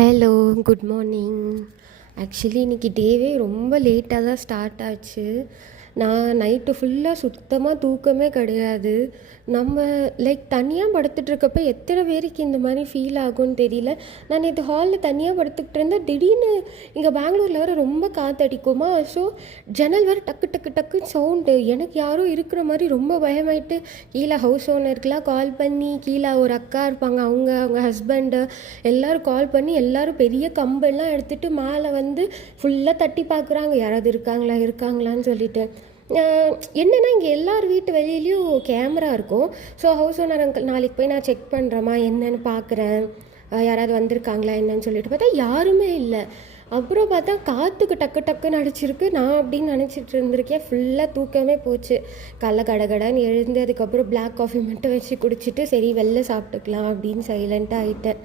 Hello, good morning. Actually இன்றைக்கி டேவே ரொம்ப லேட்டாக தான் ஸ்டார்ட் ஆச்சு. நான் நைட்டு ஃபுல்லாக சுத்தமாக தூக்கமே கிடையாது. நம்ம தனியாக படுத்துட்ருக்கப்ப எத்தனை பேருக்கு இந்த மாதிரி ஃபீல் ஆகும்னு தெரியல. நான் நேற்று ஹாலில் தனியாக படுத்துக்கிட்டு இருந்தேன். திடீர்னு இங்கே பெங்களூரில் வேறு ரொம்ப காற்றடிக்குமா, ஸோ ஜன்னல் வேறு டக்கு டக்கு டக்குன்னு சவுண்டு. எனக்கு யாரோ இருக்கிற மாதிரி ரொம்ப பயமாயிட்டு கீழே ஹவுஸ் ஓனருக்கெலாம் கால் பண்ணி, கீழே ஒரு அக்கா இருப்பாங்க, அவங்க ஹஸ்பண்டு எல்லோரும் கால் பண்ணி எல்லோரும் பெரிய கம்பெல்லாம் எடுத்துகிட்டு மேலே வந்து ஃபுல்லாக தட்டி பார்க்குறாங்க, யாராவது இருக்காங்களான்னு சொல்லிட்டு. என்னென்னா இங்கே எல்லார் வீட்டு வெளியிலையும் கேமரா இருக்கும். ஸோ ஹவுஸ் ஓனர் அங்கிள் நாளைக்கு போய் நான் செக் பண்ணுறேம்மா, என்னன்னு பார்க்குறேன், யாராவது வந்திருக்காங்களா என்னன்னு சொல்லிட்டு பார்த்தா யாருமே இல்லை. அப்புறம் பார்த்தா காற்றுக்கு டக்கு டக்குன்னு அடிச்சிருக்கு. நான் அப்படின்னு நினச்சிட்டு இருந்திருக்கேன். ஃபுல்லாக தூக்கமே போச்சு. காலைல கடகடன்னு எழுந்து அதுக்கப்புறம் பிளாக் காஃபி மட்டும் வச்சு குடிச்சிட்டு சரி வெளில சாப்பிட்டுக்கலாம் அப்படின்னு சைலண்ட்டாக ஆகிட்டேன்.